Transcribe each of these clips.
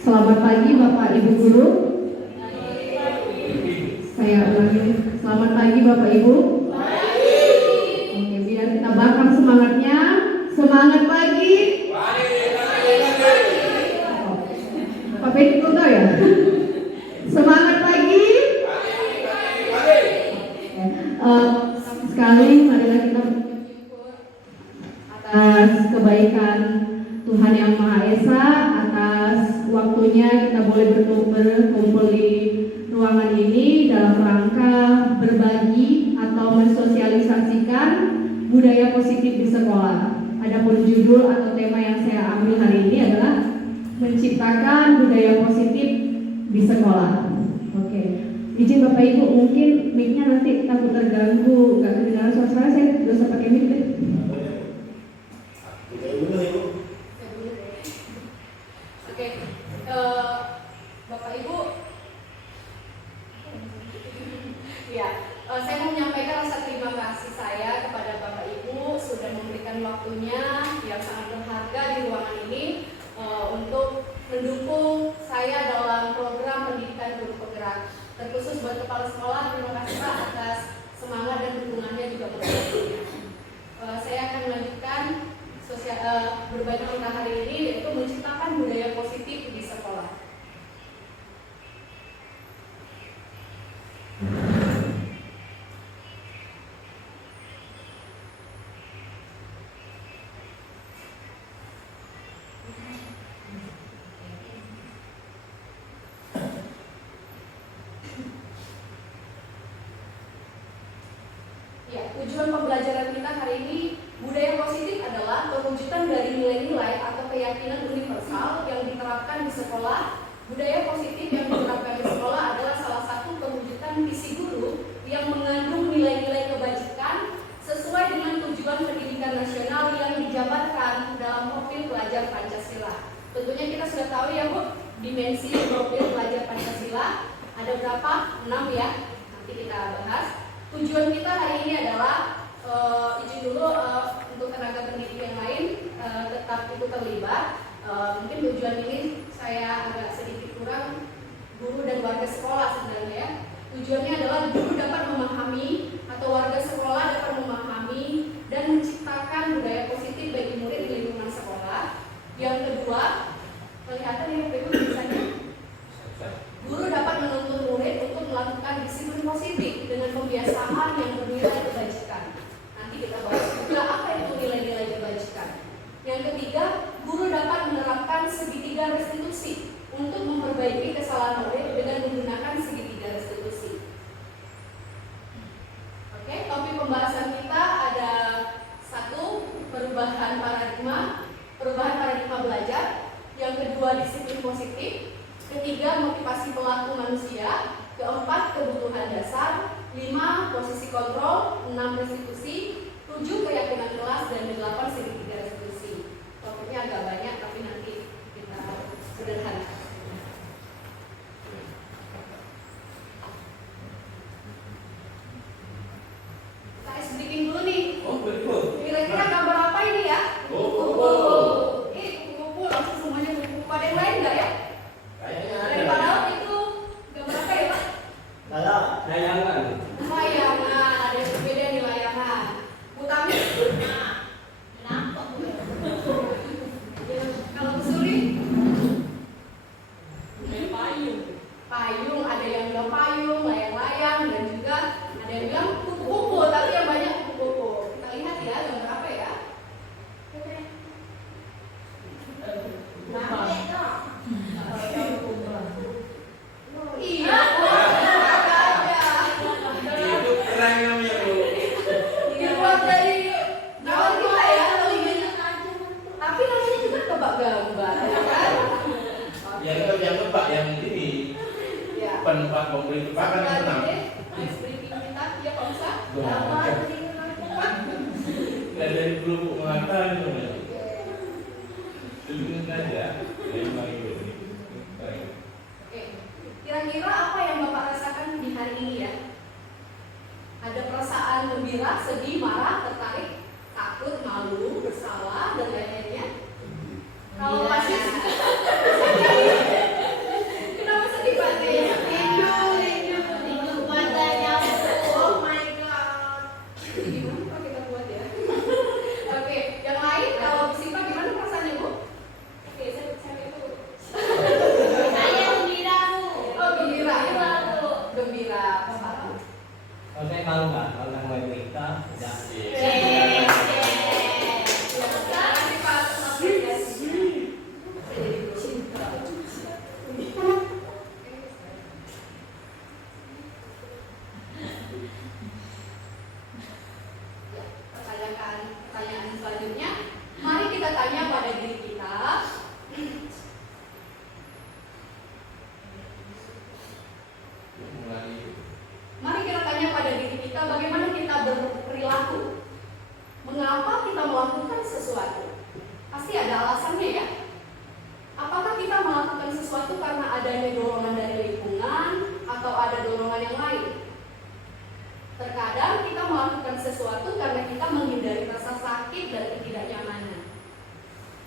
Selamat pagi Bapak Ibu Guru. Saya ulangi. Selamat pagi Bapak Ibu. Oke, biar kita bakar semangatnya. Semangat pagi. Pak Pedi belum tahu ya? Semangat pagi. Sekali marilah kita bersyukur atas kebaikan Tuhan Yang Maha Esa, atas waktunya kita boleh berkumpul di ruangan ini dalam rangka berbagi atau mensosialisasikan budaya positif di sekolah. Adapun judul atau tema yang saya ambil hari ini adalah menciptakan budaya positif di sekolah. Oke, izin Bapak Ibu, mungkin mic-nya nanti takut terganggu, gak kedengaran suara saya tidak usah pakai mic deh. Oke, Bapak Ibu, ya, saya mau menyampaikan rasa terima kasih saya kepada Bapak Ibu sudah memberikan waktunya yang sangat berharga di ruangan ini untuk mendukung saya dalam program pendidikan guru penggerak. Terkhusus buat kepala sekolah, terima kasih Pak atas semangat dan dukungannya juga berbahagia. Saya akan melanjutkan berbagi tentang hari ini, yaitu menciptakan budaya positif di sekolah. Tujuan pembelajaran kita hari ini, budaya positif adalah perwujudan dari nilai-nilai atau keyakinan universal yang diterapkan di sekolah. Budaya positif yang diterapkan di sekolah adalah salah satu perwujudan visi guru yang mengandung nilai-nilai kebajikan sesuai dengan tujuan pendidikan nasional yang dijabarkan dalam profil pelajar Pancasila. Tentunya kita sudah tahu ya Bu, dimensi profil pelajar Pancasila ada berapa? 6 ya, nanti kita bahas. Tujuan kita hari ini adalah izin dulu untuk tenaga pendidik yang lain tetap ikut terlibat. Mungkin tujuan ini saya agak sedikit kurang guru dan warga sekolah sebenarnya ya. Tujuannya adalah guru dapat memahami atau warga sekolah dapat memahami dan menciptakan budaya positif bagi murid di lingkungan sekolah. Yang kedua, kelihatan ya berikut tulisannya. Guru dapat menuntun murid untuk melakukan disiplin positif dengan pembiasaan yang bernilai kebajikan. Nanti kita bahas juga apa itu nilai-nilai kebajikan. Yang ketiga, guru dapat menerapkan segitiga restitusi untuk memperbaiki kesalahan murid dengan menggunakan segitiga restitusi. Oke, topik pembahasan kita ada 1, perubahan paradigma belajar. Yang kedua, disiplin positif. Ketiga, motivasi pelaku manusia. Keempat, kebutuhan dasar. 5, posisi kontrol. 6, restitusi. 7, keyakinan kelas. Dan 8, segitiga restitusi. Topiknya agak banyak, tapi nanti kita sederhana. Kita ice breaking dulu nih. Kira-kira gambar apa ini ya? Kupu-kupu. Kupu-kupu, langsung semuanya kupu-kupu. Ada yang lain nggak ya? Dari padahal itu gambar apa ya Pak? Layangan. Layangan, ada yang berbeda nih layangan. Utami. Nampak gue. Kalau Suri? Payung. Payung, ada yang bilang payung, layang-layang, dan juga ada yang bilang kupu-kupu, tapi yang banyak kupu-kupu. Kita lihat ya gambar apa ya? Iya. Itu keren namanya Bu. Dibuat dari kawan kita ya, tapi namanya juga tebak gambar, ya kan? Yang tebak yang ini. Ya. Penempat memberi tebakan yang tenang. Ice breaking kita, ya Pak Musa. Dari dulu mengatakan itu. Dulu aja. Oke. Kira-kira apa yang Bapak rasakan di hari ini ya? Ada perasaan gembira, sedih, marah, tertarik, takut, malu, bersalah, dan lain-lainnya. alasannya ya. Apakah kita melakukan sesuatu karena adanya dorongan dari lingkungan atau ada dorongan yang lain? Terkadang kita melakukan sesuatu karena kita menghindari rasa sakit dan ketidaknyamanan.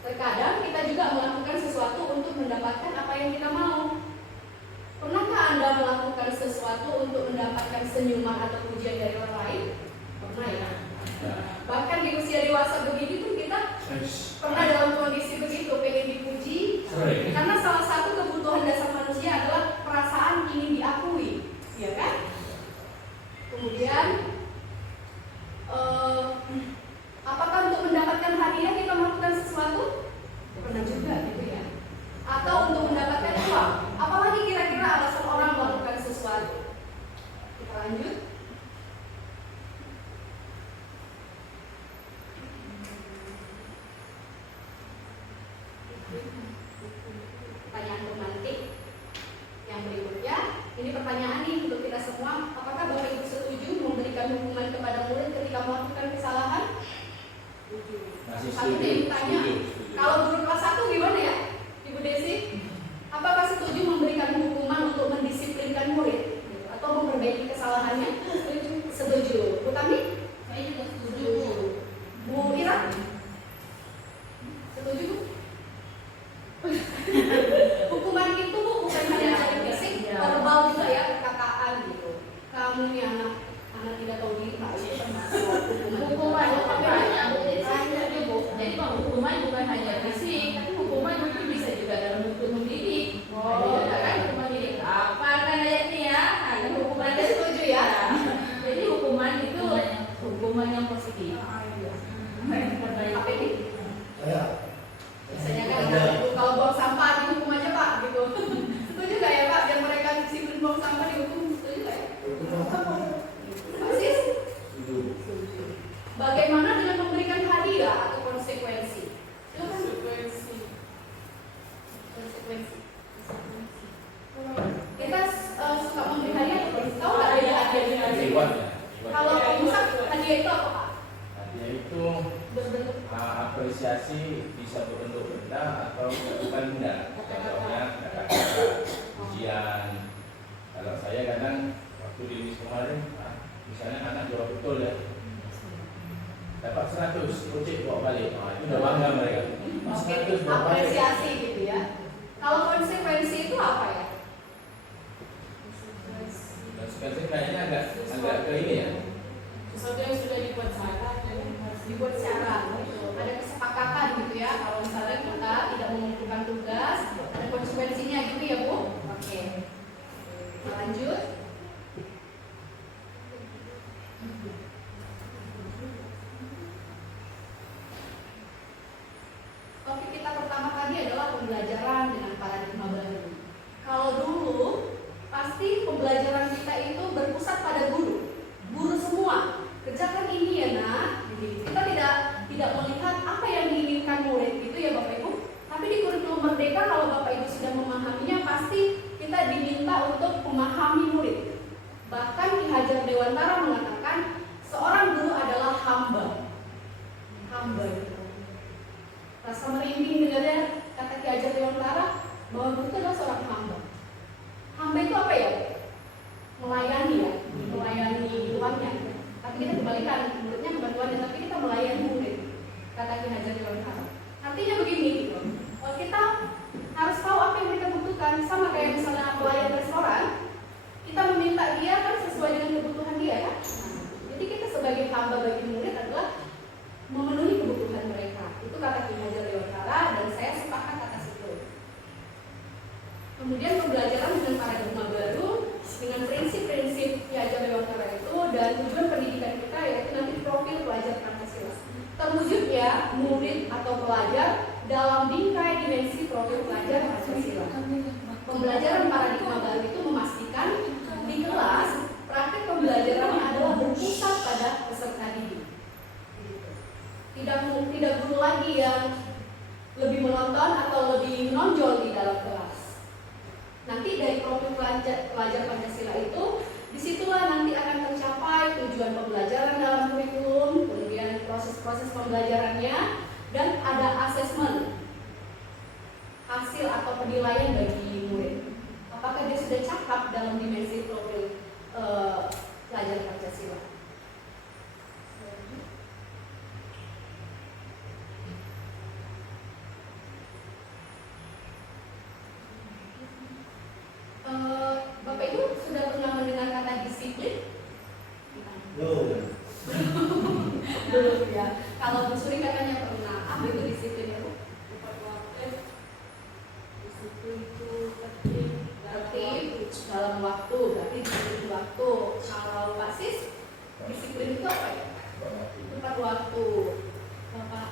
Terkadang kita juga melakukan sesuatu untuk mendapatkan apa yang kita mau. Pernahkah Anda melakukan sesuatu untuk mendapatkan senyuman atau pujian dari orang lain? Pernah ya? Bahkan di usia dewasa begini pun kita pernah dalam kondisi begitu, pengen dipuji. Karena salah satu kebutuhan dasar manusia adalah perasaan ingin diakui, ya kan? Kemudian, apakah untuk mendapatkan hadiah kita melakukan sesuatu? Pernah juga gitu ya. Atau untuk mendapatkan uang. Apalagi kira-kira alasan orang melakukan sesuatu? Kita lanjut. Pertanyaan romantik yang berikutnya. Ini pertanyaan nih untuk kita semua. Apakah Bapak Ibu setuju memberikan hukuman kepada murid ketika melakukan kesalahan? Masih Satu setuju. yang tanya. Kalau guru kelas 1 gimana ya, Ibu Desi? Apakah setuju memberikan hukuman untuk mendisiplinkan murid atau memperbaiki kesalahannya? Setuju. Bu Tami? Saya juga setuju. Bu Ira? Setuju Bu? Hukuman itu Bu bukan hanya dari fisik, verbal juga ya, perkataan gitu. Kamu nih anak tidak tahu diri, nah itu termasuk Hukuman itu banyak, Bu. Jadi saya setuju, Bu. Jadi hukuman bukan hanya fisik, tapi hukuman mungkin bisa juga dalam bentuk mendidik. Oh, Ada kan hukuman mendidik. Apa kan ayatnya ya? Ada hukuman Anda setuju ya? Jadi hukuman itu hukuman yang positif. Apa ini? Saya Biasanya kan kalau buang sampah dihukum aja Pak gitu. Setuju nggak ya Pak? Biar mereka disiplin buang sampah dihukum, setuju nggak ya? Pak Sis? Bagaimana dengan memberikan hadiah atau konsekuensi? Konsekuensi. Kita suka memberi hadiah. Tahu nggak hadiah? Reward ya. Kalau misal hadiah itu apa Pak? Hadiah itu Berbentuk apresiasi bisa berbentuk benda atau bukan benda. Contohnya kata-kata, ujian. Kalau saya kadang waktu di mis kemarin, misalnya anak jawab betul ya, dapat 100, project bawa balik. Nah, itu udah bangga mereka. Oke, 100 bawa balik. apresiasi gitu ya. Kalau konsekuensi itu apa ya? Konsekuensi kayaknya agak ke ini ya. Sesuatu yang sudah dibuat syarat Dibuat syarat, ada kesepakatan gitu ya. Kalau misalnya kita tidak mengumpulkan tugas, ada konsekuensinya gitu ya Bu. Oke. Kita lanjut. Topik kita pertama tadi adalah pembelajaran dengan paradigma baru. Kalau dulu pasti pembelajaran kita itu berpusat pada guru, guru semua. Kerjakan ini ya nak. Kita tidak melihat apa yang diinginkan murid gitu ya Bapak Ibu. Tapi di kurikulum Merdeka kalau Bapak Ibu sudah memahaminya pasti kita diminta untuk memahami murid. Bahkan Ki Hajar Dewantara mengatakan seorang guru adalah hamba. Hamba gitu. Rasa merinding dengarnya kata Ki Hajar Dewantara bahwa guru itu adalah seorang hamba. Hamba itu apa ya? Melayani ya, melayani tuannya. Tapi kita kembalikan, muridnya bukan tuannya, tapi kita melayani murid. Kata Ki Hajar Dewantara. Artinya begini gitu. Kita harus tahu apa yang mereka butuhkan. Sama kayak misalnya pelayan restoran, kita meminta dia kan sesuai dengan kebutuhan dia kan. Jadi kita sebagai hamba bagi murid adalah memenuhi kebutuhan mereka. Itu kata Ki Hajar Dewantara dan saya sepakat atas itu. Kemudian pembelajaran dengan paradigma baru dengan prinsip-prinsip Ki Hajar Dewantara itu dan tujuan pendidikan kita yaitu nanti profil pelajar Pancasila. Terwujudnya murid atau pelajar dalam bingkai dimensi profil pelajar Pancasila. Pembelajaran paradigma baru itu memastikan di kelas praktik pembelajarannya adalah berpusat pada peserta didik. Tidak guru lagi yang lebih menonton atau lebih menonjol di dalam kelas. Nanti dari profil pelajar Pancasila itu, disitulah nanti akan tercapai tujuan pembelajaran dalam kurikulum, kemudian proses-proses pembelajarannya, dan ada asesmen. hasil atau penilaian bagi murid. Apakah dia sudah cakap dalam dimensi profil pelajar Pancasila? Bapak Ibu sudah pernah mendengar kata disiplin? Belum ya. Kalau Bu Suri katanya pernah. Apa itu disiplin ya Bu? Tepat waktu. Disiplin itu tertib Dalam waktu, berarti disiplin waktu. Kalau Pak Sis, disiplin itu apa ya? Tepat waktu. Bapak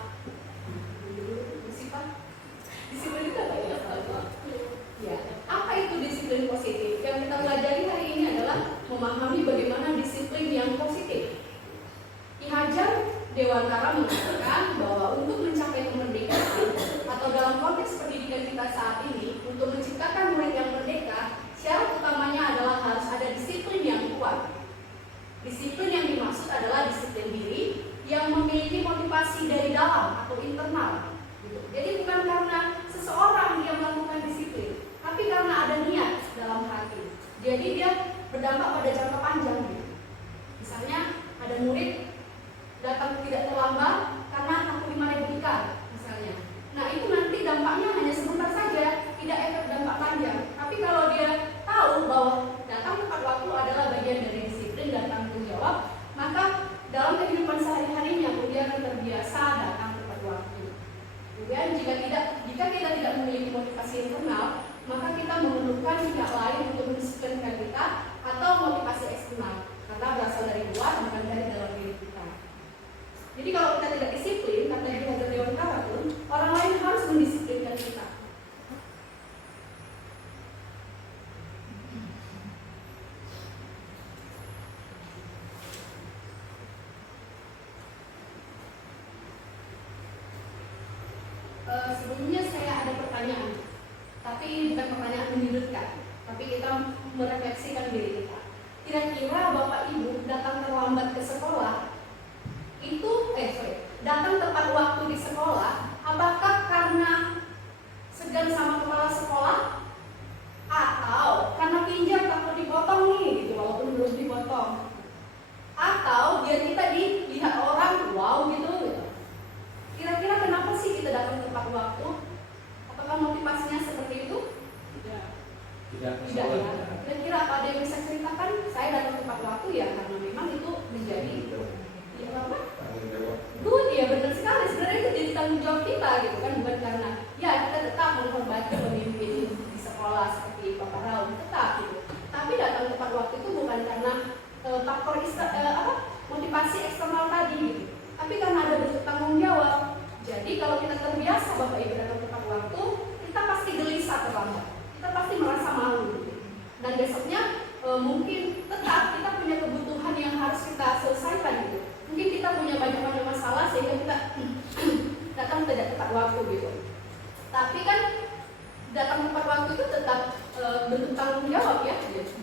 Pak, disiplin itu apa ya? Tepat waktu. Ya, apa itu disiplin positif? Yang kita pelajari hari ini adalah memahami bagaimana disiplin yang positif. Ki Hajar Dewantara mengatakan bahwa untuk mencapai kemerdekaan atau dalam konteks pendidikan kita saat ini, untuk menciptakan murid yang merdeka, syarat utamanya adalah harus ada disiplin yang kuat. Disiplin yang dimaksud adalah disiplin diri yang memiliki motivasi dari dalam atau internal. Jadi bukan karena seseorang yang melakukan disiplin, tapi karena ada niat dalam hati. Jadi dia berdampak pada jangka panjang. Misalnya ada murid datang tidak terlambat karena takut dimarahi ikan, misalnya. Nah itu nanti dampaknya hanya sebentar saja, tidak efek dampak panjang. Tapi kalau dia tahu bahwa datang tepat waktu adalah bagian dari disiplin dan tanggung jawab, maka dalam kehidupan sehari-harinya dia akan terbiasa datang tepat waktu. Kemudian jika kita tidak memiliki motivasi internal, maka kita memerlukan pihak lain untuk mendisiplinkan kita atau motivasi eksternal, karena berasal dari luar bukan dari dalam diri kita. Jadi kalau kita tidak disiplin, kata Ki Hajar Dewantara pun, orang lain harus mendisiplinkan kita. Sebelumnya saya ada pertanyaan, tapi bukan pertanyaan menyudutkan, tapi kita merefleksikan diri kita. Kira-kira Bapak Ibu datang terlambat ke sekolah, datang tepat waktu di sekolah, apakah karena segan sama kepala sekolah, atau karena pinjam takut dipotong nih, gitu, walaupun belum dipotong, atau biar kita dilihat orang, wow gitu. Kira-kira kenapa sih kita datang tepat waktu? Apakah motivasinya seperti itu? Tidak ya. Kira-kira apa ada yang bisa ceritakan? Saya datang tepat waktu ya karena memang itu menjadi apa? Good ya, benar sekali. Sebenarnya itu jadi tanggung jawab kita gitu kan, bukan karena ya kita tetap menghormati pemimpin di sekolah seperti Bapak Raul, tetap gitu. Tapi datang tepat waktu itu bukan karena faktor motivasi eksternal tadi gitu. Tapi karena ada bentuk tanggung jawab. Jadi kalau kita terbiasa Bapak Ibu datang tepat waktu, kita pasti gelisah terlambat. Kita pasti merasa malu gitu. Dan besoknya mungkin tetap kita punya kebutuhan yang harus kita selesaikan gitu. Mungkin kita punya banyak masalah sehingga kita datang tidak tepat waktu gitu. Tapi kan datang tepat waktu itu tetap bentuk tanggung jawab ya.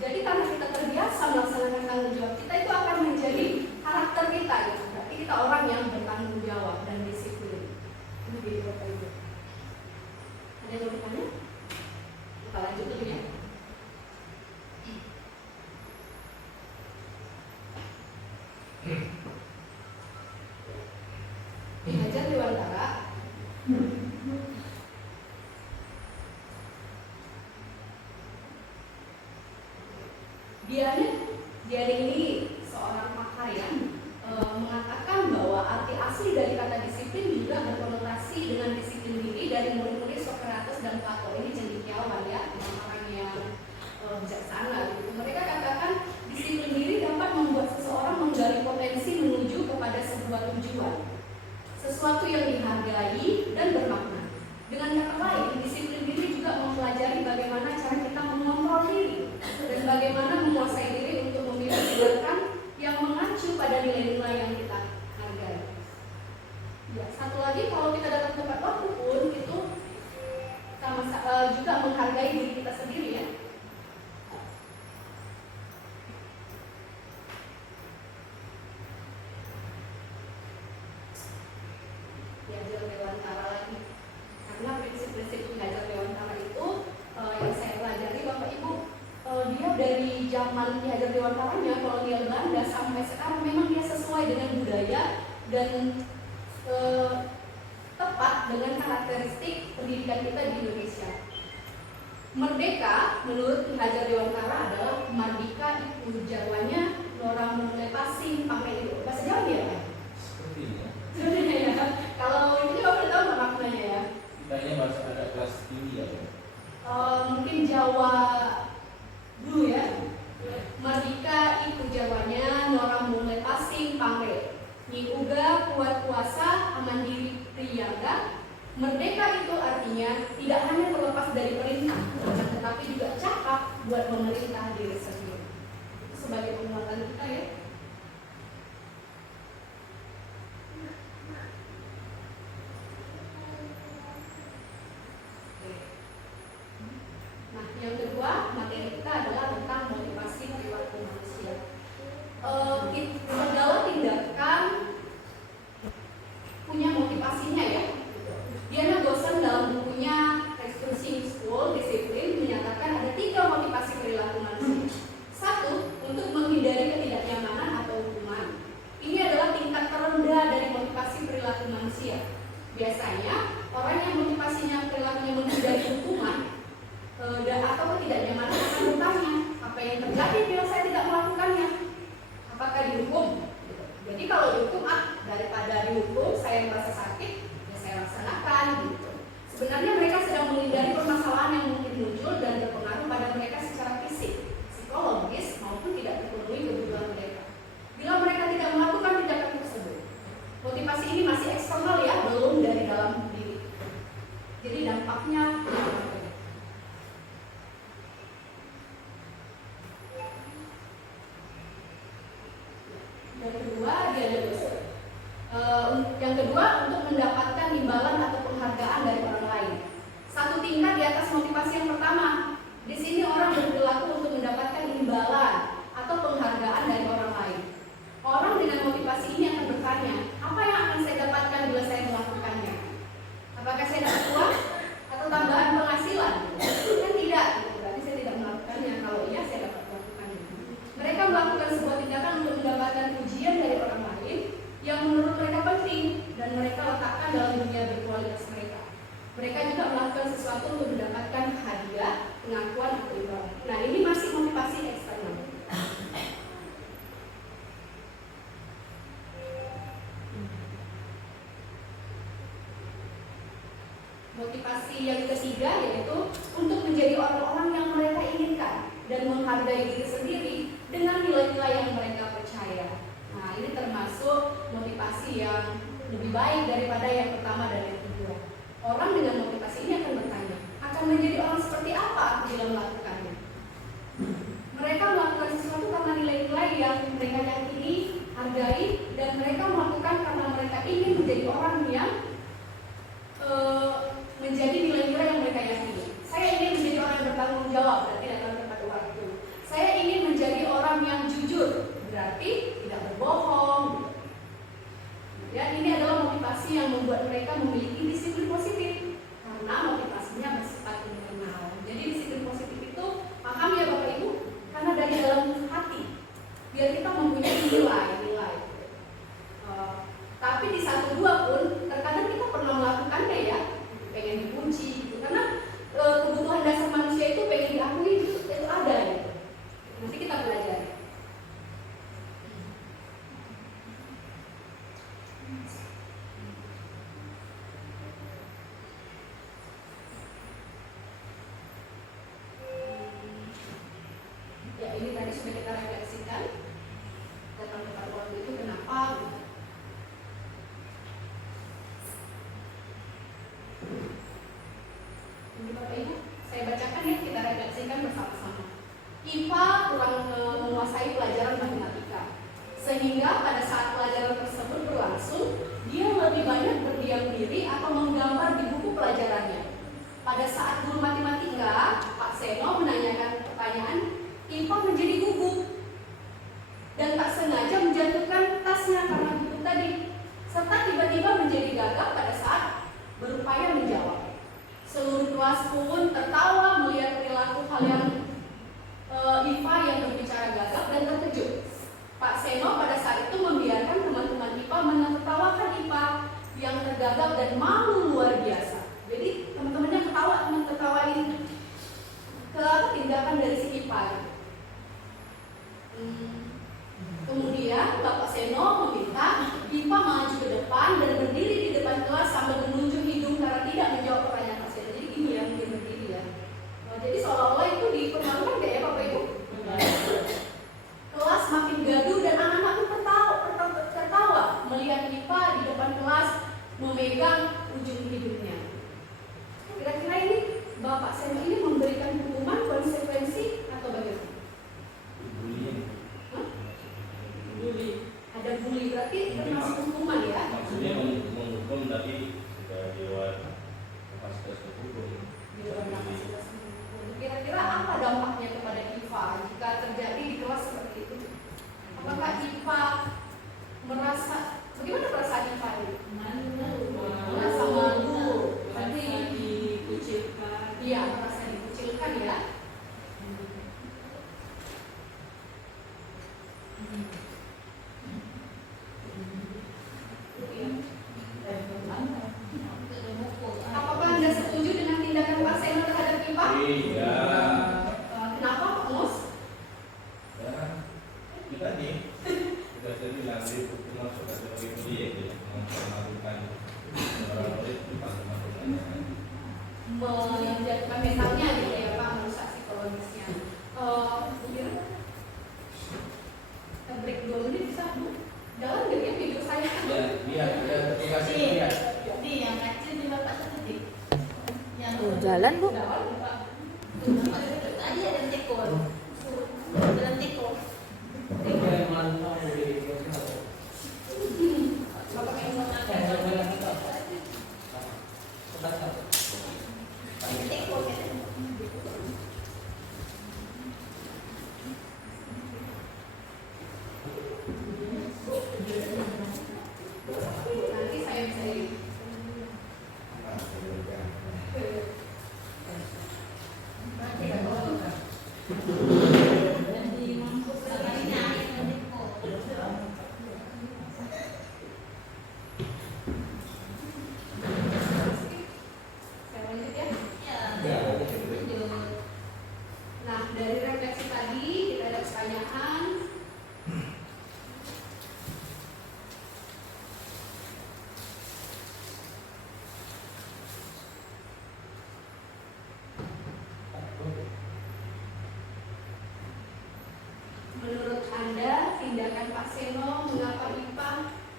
Jadi karena kita terbiasa melaksanakan tanggung jawab, kita itu akan menjadi karakter kita gitu. Berarti kita orang yang bertanggung jawab dan disiplin. Ini jadi Bapak Ibu. Ada yang mau bertanya? Kita lanjut dulu ya. Ki Hajar Dewantara dia ini seorang pakar ya, mengatakan bahwa arti asli dari kata disiplin juga berkonotasi dengan disiplin diri dari murid-murid Socrates dan Plato. Ini cendekiawan ya, orang-orang yang bijaksana gitu. Mereka katakan disiplin diri dapat membuat seseorang menggali potensi menuju kepada sebuah tujuan, sesuatu yang dihargai dan bermakna. Dengan kata lain, disiplin diri juga mempelajari bagaimana cara kita mengontrol diri dan bagaimana menguasai diri untuk memilih tindakan yang mengacu pada nilai-nilai yang kita hargai. Ya, satu lagi, kalau kita datang tepat waktu pun itu juga menghargai diri kita sendiri ya. Ki Hajar Dewantara lagi, karena prinsip-prinsip Ki Hajar Dewantara zaman Ki Hajar Dewantaranya, kolonial Belanda sampai sekarang memang dia sesuai dengan budaya dan tepat dengan karakteristik pendidikan kita di Indonesia. Merdeka menurut Ki Hajar Dewantara adalah mardika iku Jawanya norang mulai pasing pakai itu. Bahasa Jawa ya Pak? Sepertinya. Sebenarnya ya. Kalau ini juga boleh tahu nggak maknanya ya? Kayaknya bahasa ada kelas tinggi ya. Mungkin Jawa dulu ya. Mardika iku Jawanya norang mulai pasing pakai. Nyi uga kuat kuasa aman diri priyaga. Merdeka itu artinya tidak hanya terlepas dari perintah, tetapi juga cakap buat memerintah diri sendiri. Itu sebagai penguatan kita ya. Nah, yang kedua materi kita adalah tentang motivasi perilaku manusia. Segala tindakan punya motivasinya ya. Diana Gosson dalam bukunya Restructuring School Discipline menyatakan ada 3 motivasi perilaku manusia. 1, untuk menghindari ketidaknyamanan atau hukuman. Ini adalah tingkat terendah dari motivasi perilaku manusia. Biasanya orang yang motivasinya perilakunya menghindari hukuman atau ketidaknyamanan akan bertanya, apa yang terjadi bila saya tidak melakukannya? Apakah dihukum? Jadi kalau dihukum, daripada dihukum saya merasa sakit, ya saya laksanakan gitu. Sebenarnya mereka sedang menghindari permasalahan yang mungkin muncul dan berpengaruh pada mereka secara fisik, psikologis maupun tidak terpenuhi kebutuhan mereka. Bila mereka tidak melakukan tindakan tersebut, motivasi ini masih eksternal ya, belum dari dalam diri. Jadi dampaknya yang kedua untuk mendapatkan imbalan atau penghargaan dari orang lain. 1 tingkat di atas motivasi yang pertama. Di sini orang berperilaku untuk mendapatkan imbalan atau penghargaan dari orang lain. Orang dengan motivasi ini akan bertanya, apa yang akan saya dapatkan bila saya melakukannya? Apakah saya dapat uang atau tambahan penghasilan? Kan tidak, berarti saya tidak melakukannya. Kalau iya, saya dapat melakukannya. Mereka melakukan sebuah tindakan untuk mendapatkan pujian dari orang lain yang menurut mereka penting dan mereka letakkan dalam dunia berkualitas mereka. Mereka juga melakukan sesuatu untuk mendapatkan hadiah, pengakuan atau imbalan. Nah, ini masih motivasi eksternal. Motivasi yang ketiga yaitu untuk menjadi orang-orang yang mereka inginkan dan menghargai diri sendiri dengan nilai-nilai yang mereka percaya. Nah, ini termasuk motivasi yang lebih baik daripada yang pertama dan yang kedua. Orang dengan motivasi ini akan bertanya, akan menjadi orang seperti apa bila melakukannya? Mereka melakukan sesuatu karena nilai-nilai yang mereka yakini, hargai, dan mereka melakukan karena mereka ingin menjadi orang yang menjadi nilai-nilai yang mereka yakini. Saya ingin menjadi orang yang bertanggung jawab, berarti datang tepat waktu. Saya ingin menjadi orang yang jujur, berarti tidak berbohong. Dan ini adalah motivasi yang membuat mereka memiliki disiplin positif karena motivasinya bersifat internal. Jadi disiplin positif itu paham ya Bapak Ibu? Karena dari dalam hati, biar kita mempunyai nilai-nilai. Tapi di 1-2 pun terkadang kita pernah melakukannya ya, pengen dipuji gitu. Karena kebutuhan dasar manusia itu pengen diakui itu ada gitu. Nanti kita belajar. Ya, ini tadi sudah kita refleksikan tentang tepat waktu itu kenapa. Ini Bapak Ibu, saya bacakan ya, kita refleksikan bersama-sama. IPA kurang menguasai pelajaran matematika, sehingga pada saat pelajaran tersebut berlangsung, dia lebih banyak berdiam diri atau menggambar di buku pelajarannya. Pada saat guru matematika, Pak Seno menanyakan pertanyaan, IPA menjadi gugup dan tak sengaja menjatuhkan tasnya karena buku tadi, serta tiba-tiba menjadi gagap pada saat berupaya menjawab. Seluruh kelas pun tertawa melihat perilaku hal yang IPA yang berbicara Jadi seolah-olah itu dipermalukan nggak ya Bapak Ibu? Kelas makin gaduh dan anak-anak pun tertawa melihat IPA di depan kelas memegang ujung hidungnya. Kira-kira ini Bapak Seno ini memberikan hukuman konsekuensi atau bagaimana? Bully. Ada bully berarti termasuk hukuman ya? Maksudnya menghukum tapi sudah di luar kapasitas hukum. Di luar kapasitas hukum. Kira-kira apa dampaknya kepada IPA jika terjadi di kelas seperti itu? Apakah IPA merasa bagaimana perasaan IPA ini? Merasa malu, Berarti dikucilkan. iya merasa dikucilkan ya. Apakah Anda setuju dengan tindakan Pak Seno terhadap IPA? Iya. Kenapa Pak Mus? Ya, kita nih sudah saya bilang di hukum masuk kategori dia itu melakukan orang murid melakukan Menjatuhkan mentalnya gitu ya Pak, merusak psikologisnya. Mungkin kita break 2 menit bisa Bu? Jalan nggak ya video saya? ya kasih lihat. Jadi yang kecil di Bapak seperti yang Jalan Bu. Jalan Pak. tadi ada tekor. Ada tekor. Bapak yang mau Ada tekor ya. nanti saya bisa saya lanjut ya. Nah, dari refleksi tadi kita ada pertanyaan. Menurut Anda, tindakan Pak Seno mengapa IPA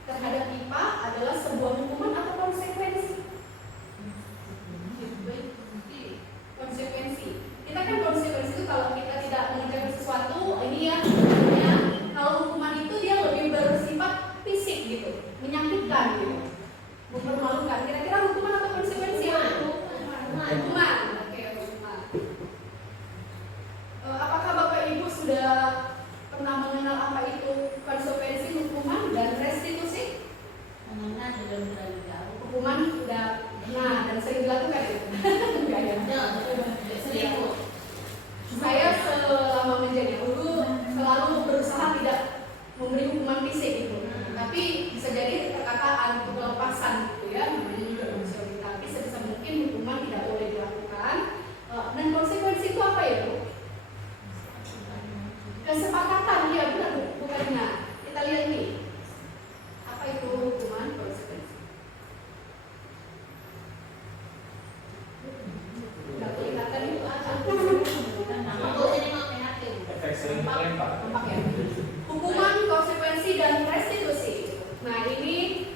terhadap IPA adalah sebuah hukuman atau konsekuensi? Konsekuensi. Kita kan konsekuensi itu kalau kita tidak mengerjakan sesuatu, ini ya, namanya, kalau hukuman itu dia lebih bersifat fisik gitu, menyakitkan gitu, mempermalukan. Kira-kira hukuman atau konsekuensi apa? Hukuman. Oke, hukuman. Apakah Bapak Ibu sudah pernah mengenal apa itu konsekuensi, hukuman, dan restitusi? Hukuman sudah pernah dan sering dilakukan ya? Enggak ya? Saya selama menjadi guru selalu berusaha tidak memberi hukuman fisik gitu. Tapi bisa jadi perkataan untuk pelepasan gitu ya, namanya juga manusiawi. Tapi sebisa mungkin hukuman tidak boleh dilakukan. Dan konsekuensi itu apa ya Bu? Kesepakatan, ya benar Bu, bukan benar. Kita lihat ini. Apa itu hukuman konsekuensi? Nggak kelihatan itu apa? Efek sering melempar. Nampak ya? Hukuman, konsekuensi, dan restitusi. Nah ini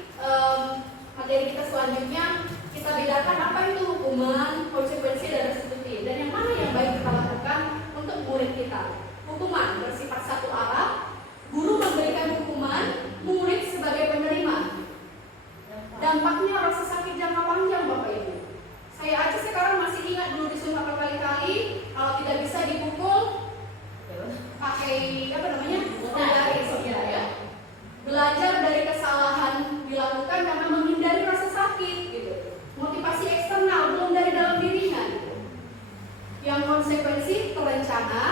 materi kita selanjutnya, kita bedakan apa itu hukuman, konsekuensi, dan restitusi, dan yang mana yang baik kita lakukan untuk murid kita. Hukuman bersifat satu arah, guru memberikan hukuman, murid sebagai penerima. Dampaknya rasa sakit jangka panjang Bapak Ibu. Saya aja sekarang masih ingat dulu disuruh berkali-kali, kalau tidak bisa dipukul pakai apa namanya? Garis ya. Belajar dari kesalahan dilakukan karena menghindari rasa sakit gitu. Motivasi eksternal belum dari dalam dirinya gitu. Yang konsekuensi terencana,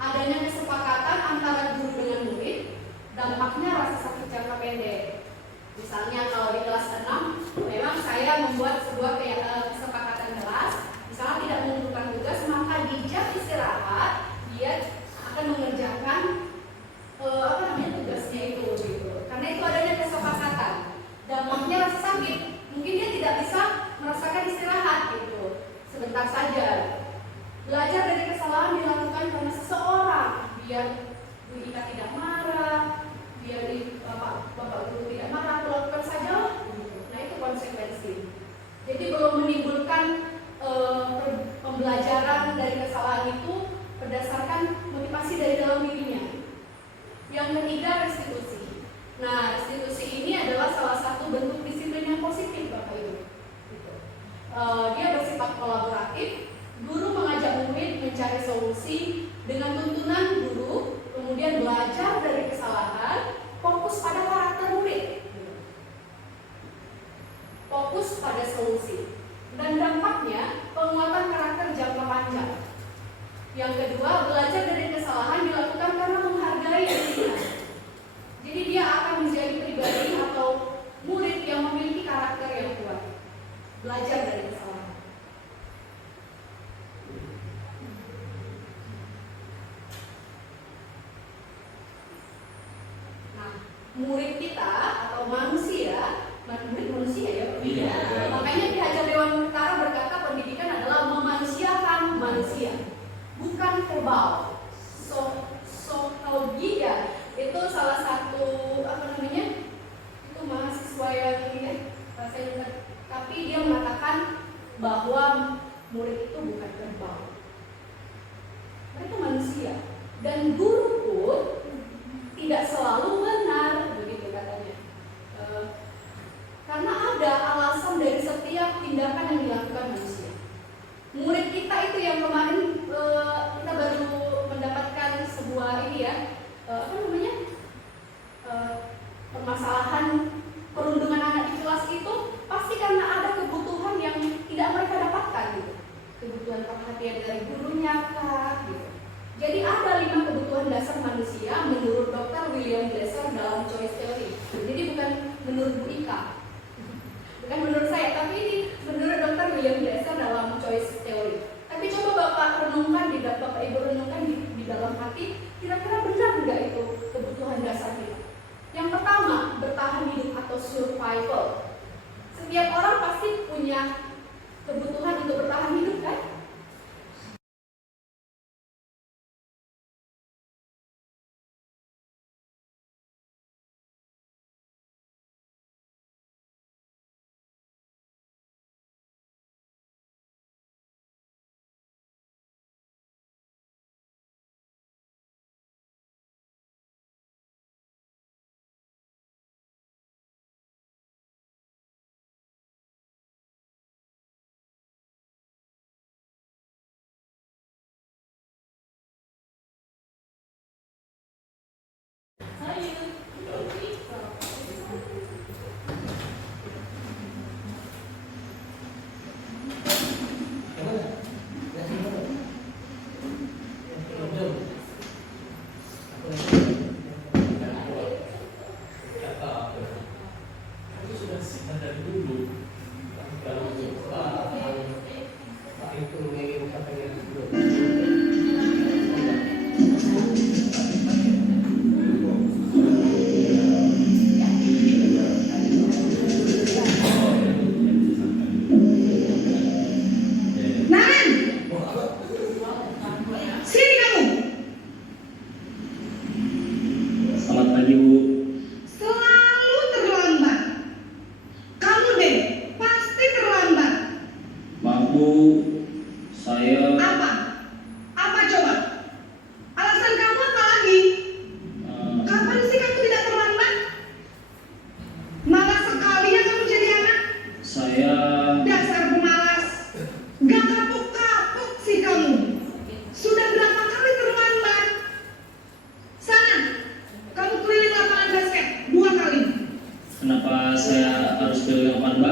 adanya kesepakatan antara guru dengan murid, dampaknya rasa sakit jangka pendek. Misalnya kalau di kelas 6 memang saya membuat sebuah kesepakatan kelas, misalnya tidak mengumpulkan tugas, maka di jam istirahat dia akan mengerjakan tugasnya itu gitu. Karena itu adanya kesepakatan. Dampaknya rasa sakit, mungkin dia tidak bisa merasakan istirahat gitu, sebentar saja. Belajar dari kesalahan dilakukan karena seseorang, biar Bu Ika tidak marah, biar Bapak Guru tidak marah, aku lakukan saja. Nah, itu konsekuensi. Jadi belum menimbulkan pembelajaran dari kesalahan itu berdasarkan motivasi dari dalam dirinya. Yang ketiga, restitusi. Nah, restitusi ini adalah salah satu bentuk disiplin yang positif, Bapak Ibu. Gitu. Dia bersifat kolaboratif. Guru mengajak murid mencari solusi dengan tuntunan guru, kemudian belajar dari kesalahan, fokus pada karakter murid, fokus pada solusi, dan dampaknya penguatan karakter jangka panjang. Yang kedua, belajar dari kesalahan dilakukan karena menghargai dirinya. Jadi dia akan menjadi pribadi atau murid yang memiliki karakter yang kuat. Belajar dari kesalahan. Nah, murid kita atau manusia, murid manusia ya, Iya. makanya Ki Hajar Dewan Perkara berkata pendidikan adalah memanusiakan manusia, bukan verbal. Sosiologi ya, itu salah satu itu mahasiswa yang ini ya, tapi dia mengatakan bahwa murid itu bukan verbal, mereka manusia, dan guru pun tidak selalu benar, begitu katanya. Karena ada alasan dari setiap tindakan yang dilakukan manusia. Murid kita itu yang kemarin kita baru mendapatkan sebuah ini ya, permasalahan perundungan anak di kelas itu pasti karena ada kebutuhan yang tidak mereka dapatkan gitu. Kebutuhan perhatian dari gurunya kah gitu. Jadi ada 5 kebutuhan dasar manusia menurut Dr. William Glasser dalam Choice Theory. Jadi bukan menurut Bu Ika, bukan menurut saya, tapi ini menurut Dr. William Glasser dalam Choice Theory. Tapi coba Bapak renungkan, Bapak Ibu renungkan di dalam hati, kira-kira benar nggak itu kebutuhan dasar kita? Yang pertama, bertahan hidup atau survival. Setiap orang pasti punya kebutuhan untuk bertahan hidup kan?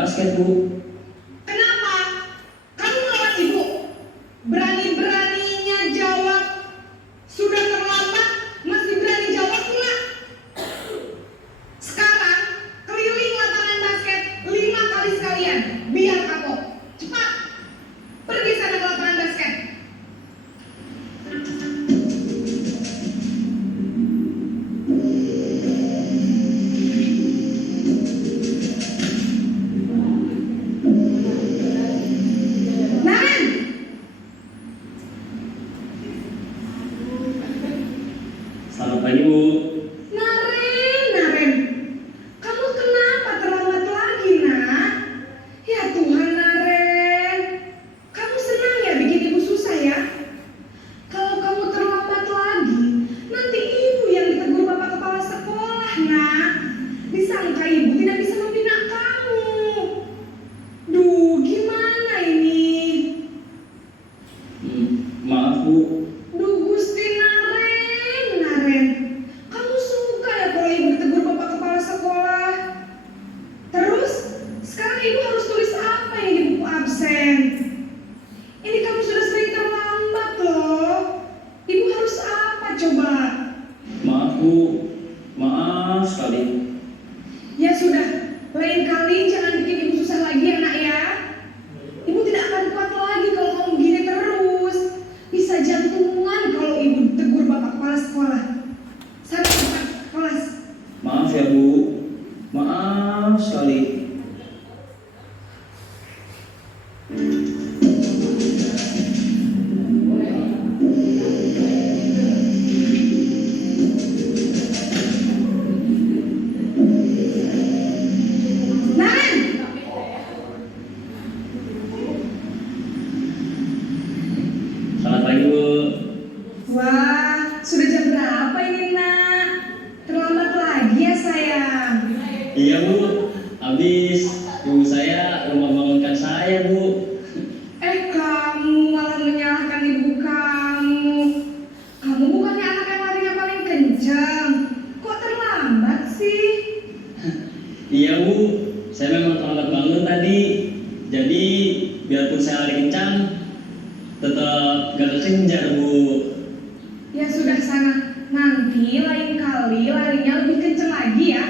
basket, Bu. Kenapa? Kamu melawan ibu? Berani-berani Maaf sekali. Ya sudah, lain kali jangan bikin ibu susah lagi ya nak ya. Ibu tidak akan kuat lagi kalau kamu gini terus. Bisa jantungan kalau ibu tegur bapak kepala sekolah. Sana cepat kelas. Maaf ya Bu. Maaf sekali. Naren! Selamat pagi Bu. Wah, sudah jam berapa ini nak? Terlambat lagi ya sayang. Iya Bu. Habis ibu saya rumah bangunkan saya Bu. Kamu malah menyalahkan ibu kamu. Kamu bukannya anak yang larinya paling kencang. Kok terlambat sih? Iya Bu. Saya memang terlambat bangun tadi. Jadi biarpun saya lari kencang, tetap gak kekejar Bu. Ya sudah sana. Nanti lain kali larinya lebih kencang lagi ya.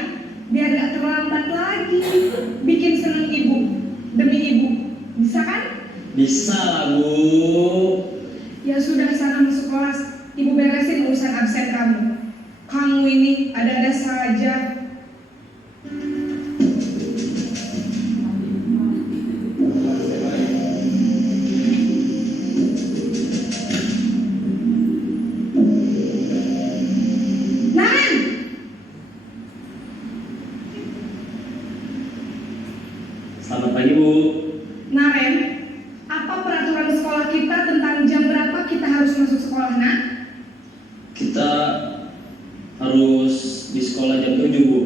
Biar gak terlambat lagi. Bikin seneng ibu. Demi ibu. Bisa kan? Bisa lah Bu. Ya sudah sana masuk kelas. Ibu beresin urusan absen kamu. Kamu ini ada-ada saja. Naren! Selamat pagi Bu. Naren, apa peraturan sekolah kita tentang jam berapa kita harus masuk sekolah, nak? Kita harus di sekolah jam 7 Bu.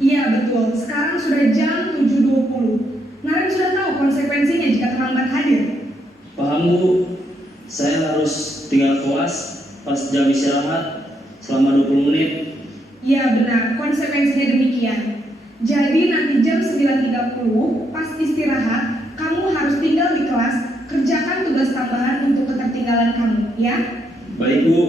Iya betul, sekarang sudah jam 7.20. Naren sudah tahu konsekuensinya jika terlambat hadir. Paham Bu. Saya harus tinggal kelas pas jam istirahat selama 20 menit. Iya benar, konsekuensinya demikian. Jadi nanti jam 9.30 pas istirahat, kamu harus tinggal di kelas, kerjakan tugas tambahan untuk ketertinggalan kamu, ya? Baik Bu.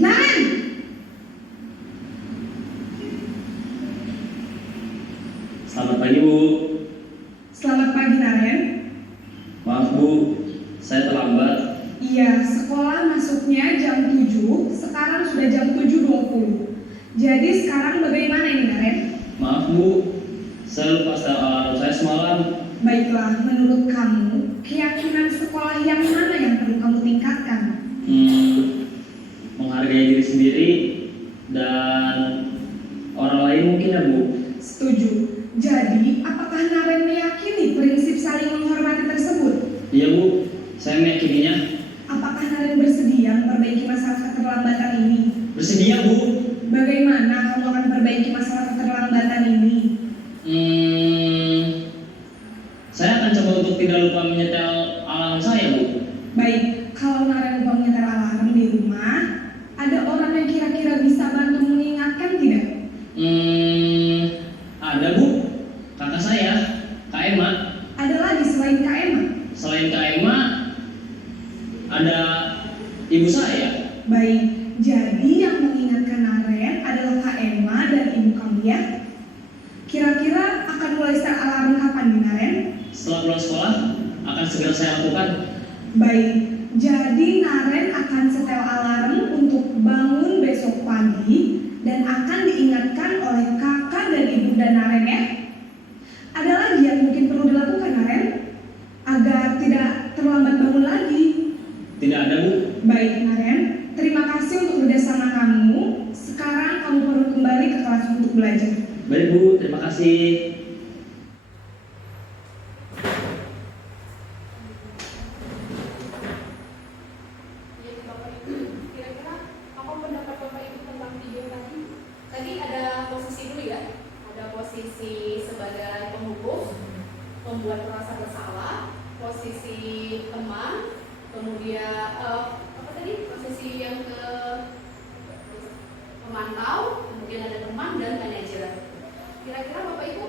Naren! Selamat pagi Bu. Selamat pagi Naren. Maaf Bu, saya terlambat. Iya, sekolah masuknya jam 7, sekarang sudah jam 7.20. Jadi sekarang bagaimana ini Naren? Maaf Bu, saya lupa setel alarm saya semalam. Baiklah, menurut kamu, keyakinan sekolah yang mana yang perlu kamu tingkatkan? Menghargai diri sendiri dan orang lain mungkin ya Bu. Setuju. Jadi, apakah Naren meyakini prinsip saling menghormati tersebut? Iya Bu, saya meyakininya. Apakah Naren bersedia memperbaiki masalah keterlambatan ini? Bersedia Bu. Bagaimana kamu akan perbaiki masalah keterlambatan ini? Saya akan coba untuk tidak lupa menyetel alarm saya Bu. Baik, kalau Naren lupa menyetel alarm di rumah, ada orang yang kira-kira bisa bantu mengingatkan tidak? Ada Bu, kakak saya, Kak Emma. Ada lagi selain Kak Emma? Selain Kak Emma, ada ibu saya. Baik, jadi yang mengingatkan Naren adalah Kak Emma dan ibu kamu ya? Kira-kira akan mulai setel alarm kapan nih Naren? Setelah pulang sekolah, akan segera saya lakukan. Baik, jadi Naren akan setel alarm untuk bangun besok pagi dan akan diingatkan oleh kakak dan ibunda Naren ya. Ada lagi yang mungkin perlu dilakukan Naren agar tidak terlambat bangun lagi? Tidak ada Bu. Baik Naren, terima kasih untuk kerjasama kamu. Sekarang kamu perlu kembali ke kelas untuk belajar. Baik Bu, terima kasih. Jadi Bapak Ibu, kira-kira apa pendapat Bapak Ibu tentang video tadi? Tadi ada posisi dulu ya, ada posisi sebagai penghukum, membuat merasa bersalah, posisi teman, kemudian apa tadi? Posisi yang ke pemantau, kemudian ada teman dan manajer. Kira-kira Bapak Ibu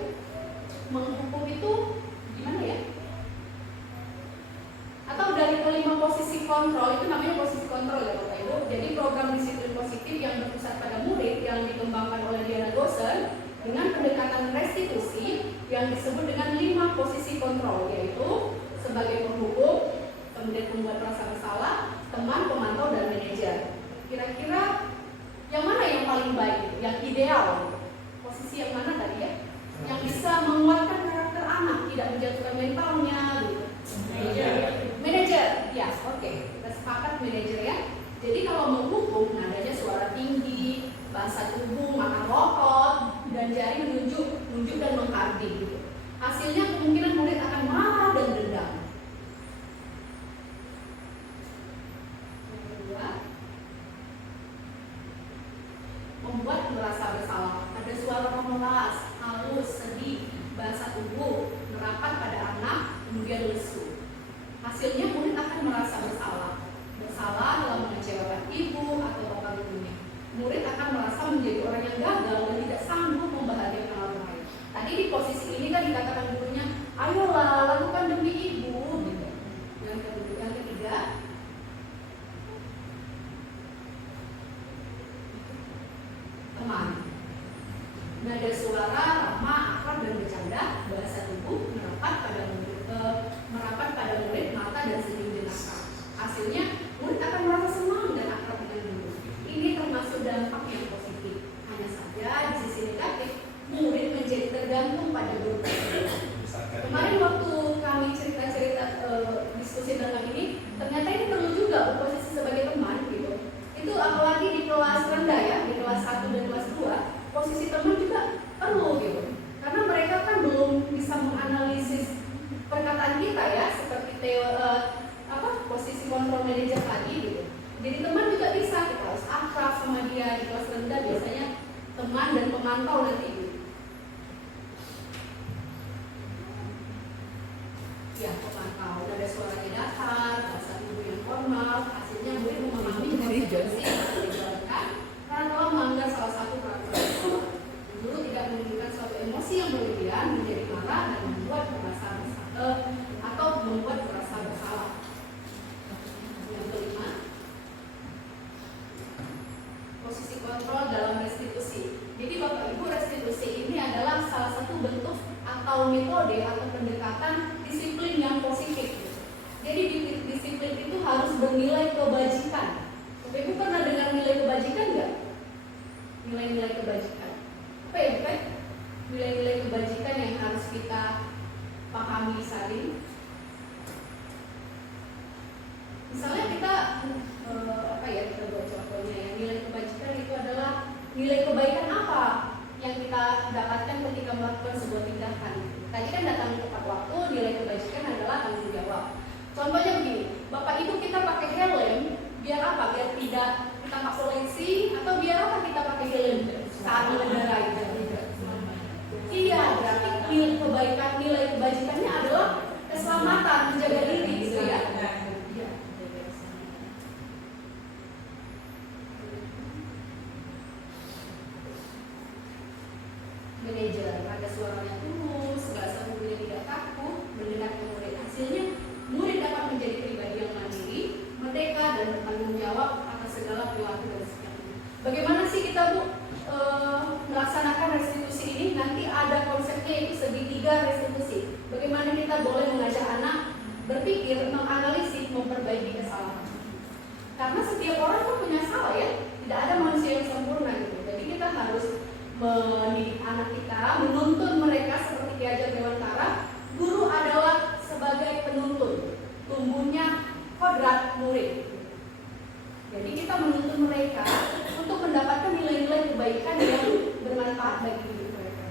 melaksanakan restitusi yang disebut dengan 5 posisi kontrol, yaitu sebagai penghukum, kemudian pembuat merasa bersalah, teman, pemantau, dan manajer. Kira-kira yang mana yang paling baik, yang ideal? Posisi yang mana tadi ya? Yang bisa menguatkan karakter anak, tidak menjatuhkan mentalnya gitu. Manajer, ya, oke. Kita sepakat manajer ya. Jadi kalau menghukum, nadanya suara tinggi, bahasa tubuh, makan rotot, dan jari menunjuk dan menghardik gitu. Hasilnya kemungkinan murid akan marah dan dendam. Yang kedua, membuat merasa bersalah. Ada suara memelas, halus, sedih, bahasa tubuh, merapat pada anak, kemudian lesu. Hasilnya murid akan merasa bersalah dalam mengecewakan ibu atau bapak ibunya. Murid akan merasa menjadi orang yang gagal dan tidak sanggup membahagiakan orang lain. Tadi di posisi ini kan dikatakan gurunya, ayolah lakukan demi ibu gitu. Yang ketiga, teman. Nada suara ramah, akrab dan bercanda, bahasa tubuh merapat pada murid, mata dan senyum jenaka. Hasilnya murid akan merasa senang dan akrab dengan guru. Ini termasuk dampak yang positif. Hanya saja di sisi negatif, murid menjadi tergantung pada guru. Kemarin waktu kami cerita-cerita diskusi tentang ini, ternyata ini perlu juga posisi sebagai teman gitu. Itu apalagi di kelas rendah ya, di kelas 1 dan kelas 2, posisi teman juga perlu gitu. Karena mereka kan belum bisa menganalisis perkataan kita ya, seperti posisi kontrol manajer tadi gitu. Jadi teman juga bisa, kita harus akrab sama dia. Di kelas rendah biasanya teman dan pemantau nanti gitu. Ya, pemantau, ada suaranya datar, bahasa tubuh yang formal, hasilnya murid memahami konsekuensi yang dijalankan karena telah melanggar salah satu peraturan sekolah. Guru tidak menunjukkan suatu emosi yang berlebihan, menjadi marah dan membuat merasa bersalah. Yang kelima, posisi kontrol dalam restitusi. Jadi Bapak Ibu, restitusi ini adalah salah satu bentuk atau metode atau pendekatan disiplin yang positif. Jadi disiplin itu harus bernilai kebajikan. Bapak Ibu pernah dengar nilai kebajikan nggak? Nilai-nilai kebajikan. Apa ya Bapak? Nilai-nilai kebajikan yang harus kita pahami saling. Misalnya kita kita buat contohnya ya. Nilai kebajikan itu adalah nilai kebaikan apa yang kita dapatkan ketika melakukan sebuah tindakan. Tadi kan datang tepat waktu, nilai kebajikan adalah tanggung jawab. Contohnya begini, Bapak Ibu kita pakai helm, biar apa? Biar tidak kita nggak koleksi, atau biar apa kita pakai helm saat mengendarai? Iya, berarti nilai kebajikannya adalah keselamatan, menjaga diri gitu ya. Manajer, ada suaranya tulus, bahasa tubuhnya tidak kaku, mendengarkan murid. Hasilnya, murid dapat menjadi pribadi yang mandiri, merdeka dan bertanggung jawab atas segala perilaku dan sikapnya. Bagaimana sih kita Bu melaksanakan restitusi ini? Nanti ada konsepnya, yaitu segitiga restitusi. Bagaimana kita boleh mengajak anak berpikir, menganalisis, memperbaiki kesalahan. Karena setiap orang kan punya salah ya, tidak ada manusia yang sempurna gitu. Jadi kita harus mendidik anak kita, menuntun mereka seperti Ki Hajar Dewantara. Guru adalah sebagai penuntun, tumbuhnya kodrat murid. Jadi kita menuntun mereka untuk mendapatkan nilai-nilai kebaikan yang bermanfaat bagi hidup mereka.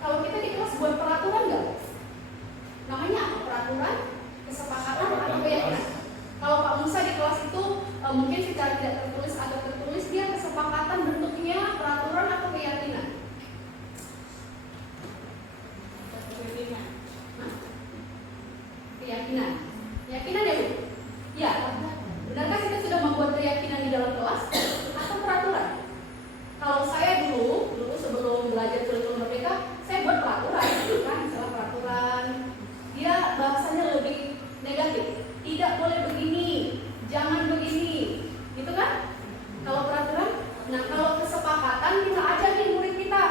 Kalau kita di kelas buat peraturan nggak? Namanya apa? Peraturan, kesepakatan atau keyakinan? Kalau Pak Musa di kelas itu mungkin secara tidak tertulis atau tertulis, dia kesepakatan bentuknya peraturan atau keyakinan? Keyakinan. Keyakinan ya Bu? Ya. Benarkah kita sudah membuat keyakinan di dalam kelas atau peraturan? Kalau saya dulu sebelum belajar kurikulum merdeka, saya buat peraturan, kan? Misalnya peraturan, dia bahasanya lebih negatif. Tidak boleh begini, jangan begini, gitu kan? Kalau peraturan, nah kalau kesepakatan kita ajakin murid kita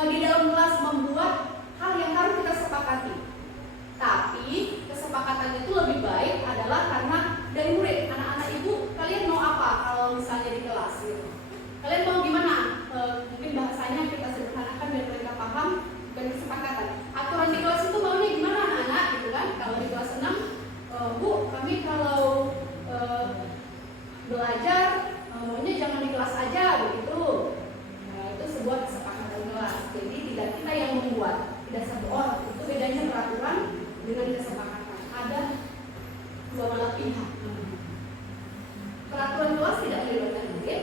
di dalam kelas membuat hal yang harus kita sepakati. Tapi kesepakatan itu lebih baik adalah karena dari murid. Anak-anak ibu, kalian mau apa kalau misalnya di kelas gitu? Kalian mau gimana? Mungkin bahasanya kita sederhanakan biar mereka paham dan kesepakatan. Aturan di kelas itu maunya gimana anak-anak gitu kan? Kalau di kelas 6, Bu, kami kalau belajar maunya jangan di kelas aja begitu. Nah, itu sebuah kesepakatan kelas. Jadi tidak kita yang membuat, tidak satu orang. Itu bedanya peraturan dengan kesepakatan. Ada dua belah pihak. Peraturan kelas tidak melibatkan murid,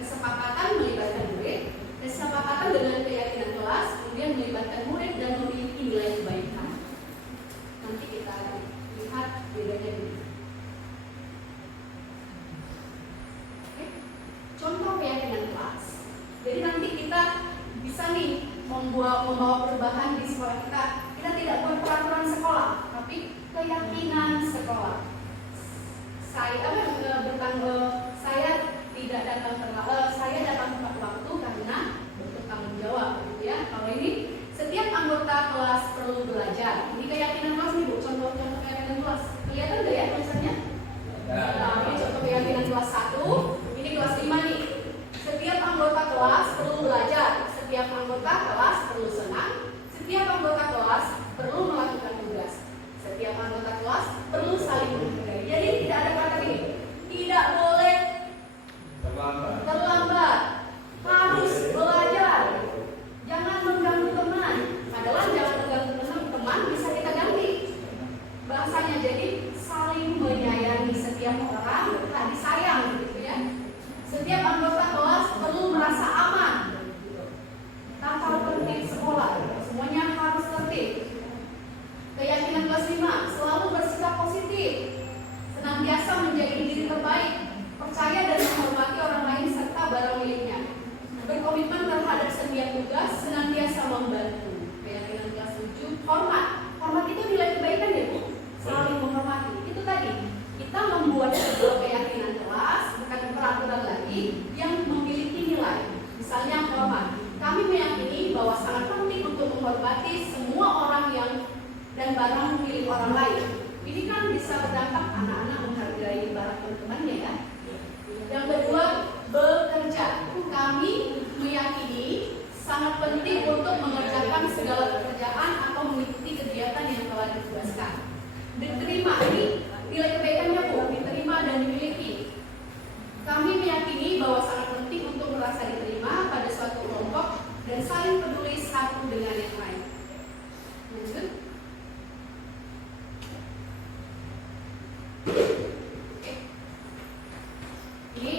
kesepakatan melibatkan murid, kesepakatan dengan keyakinan kelas kemudian melibatkan murid dan memiliki nilai kebaikan. Nanti kita lihat bedanya dulu. Contoh keyakinan kelas. Jadi nanti kita bisa nih membawa perubahan di sekolah kita. Kita tidak buat peraturan sekolah, tapi keyakinan sekolah. Saya tidak datang saya datang tepat waktu karena untuk tanggung jawab, gitu ya. Kalau ini setiap anggota kelas perlu belajar. Ini keyakinan kelas nih Bu, contoh-contoh keyakinan kelas. Kelihatan nggak ya tulisannya? Nah, ini contoh keyakinan kelas 1. Ini kelas 5 nih. Setiap anggota kelas perlu belajar. Setiap anggota kelas perlu senang. Setiap anggota kelas perlu melakukan tugas. Setiap anggota kelas perlu saling menghargai. Jadi tidak ada kata ini. Tidak boleh terlambat. Harus belajar. Jangan mengganggu teman. Adalah jangan mengganggu teman bisa kita ganti. Bahasanya jadi saling menyayangi setiap orang, kasih sayang gitu ya. Setiap anggota kelas perlu merasa aman. Tata tertib sekolah, semuanya harus tertib. Keyakinan kelas 5, selalu bersikap positif. Senantiasa menjadi diri terbaik, percaya dan menghormati orang lain serta barang miliknya. Berkomitmen terhadap setiap tugas, senantiasa membantu. Keyakinan kelas 7, hormat. Hormat itu nilai kebaikan ya Bu? Saling menghormati. Itu tadi, kita membuat sebuah keyakinan kelas, bukan peraturan lagi, yang memiliki nilai. Misalnya hormat. Kami meyakini bahwa sangat penting untuk menghormati semua orang yang dan barang milik orang lain. Ini kan bisa berdampak anak-anak menghargai barang teman-temannya ya. Yang kedua, bekerja. Kami meyakini sangat penting untuk mengerjakan segala pekerjaan atau mengikuti kegiatan yang telah ditugaskan. Diterima ini nilai kebaikannya Bu, diterima dan dimiliki. Kami meyakini bahwa sangat penting untuk merasa diterima pada suatu kelompok dan saling peduli satu dengan yang lain. Lanjut. Ini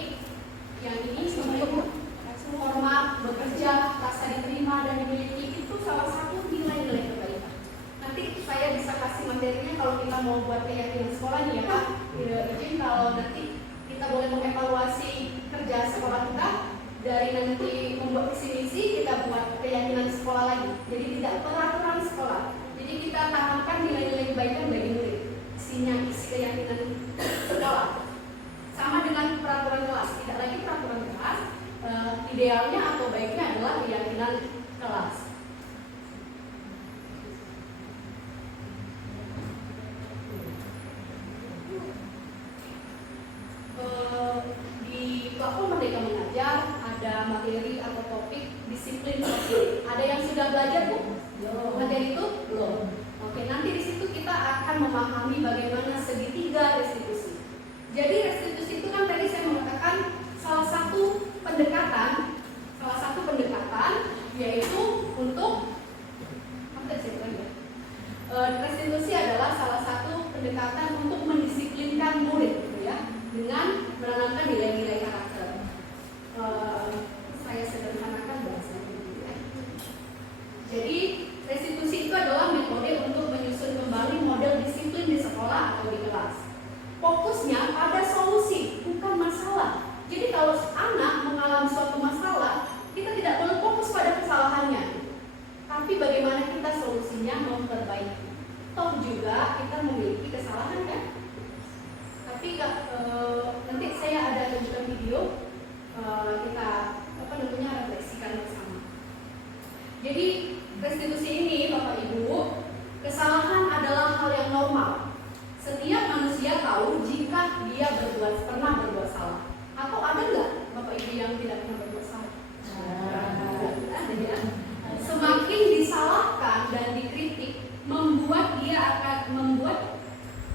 yang ini semua hormat, bekerja, rasa diterima dan dimiliki itu salah satu nilai-nilai kebaikan. Nanti saya bisa kasih materinya kalau kita mau buat keyakinan sekolah nih ya Pak. Izin kalau nanti kita boleh mengevaluasi kerja sekolah kita dari nanti membuat visi misi kita buat keyakinan sekolah lagi. Jadi tidak peraturan sekolah. Jadi kita tanamkan nilai-nilai kebaikan bagi murid. Isinya isi keyakinan sekolah. Sama dengan peraturan kelas, tidak lagi peraturan kelas. Idealnya atau baiknya adalah keyakinan kelas. Di platform Merdeka Mengajar ada materi atau topik disiplin sosial. Ada yang sudah belajar Bu? Materi itu belum. Oke, nanti di situ kita akan memahami bagaimana segitiga restitusi. Jadi restitusi itu kan tadi saya mengatakan salah satu pendekatan yaitu untuk restitusi adalah salah satu pendekatan untuk mendisiplinkan murid gitu ya, dengan menanamkan nilai-nilai karakter. Saya sederhanakan bahasanya gitu ya. Jadi restitusi itu adalah metode untuk menyusun kembali model disiplin di sekolah atau di kelas. Fokusnya pada solusi, bukan masalah. Jadi kalau anak mengalami suatu masalah, kita tidak perlu fokus pada kesalahannya,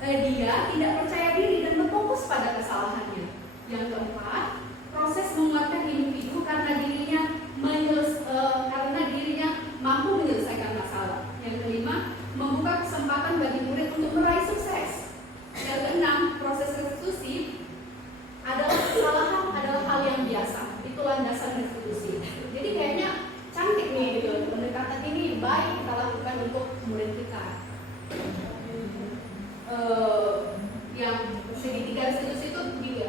dia tidak percaya diri dan berfokus pada kesalahannya. Yang keempat, proses menguatkan individu karena dirinya mampu menyelesaikan masalah. Yang kelima, membuka kesempatan bagi murid untuk meraih sukses. Yang keenam, proses restitusi adalah kesalahan adalah hal yang biasa. Itu landasan restitusi. Jadi kayaknya cantik nih gitu. Pendekatan ini baik kita lakukan untuk murid kita. Yang segitiga restitusi itu juga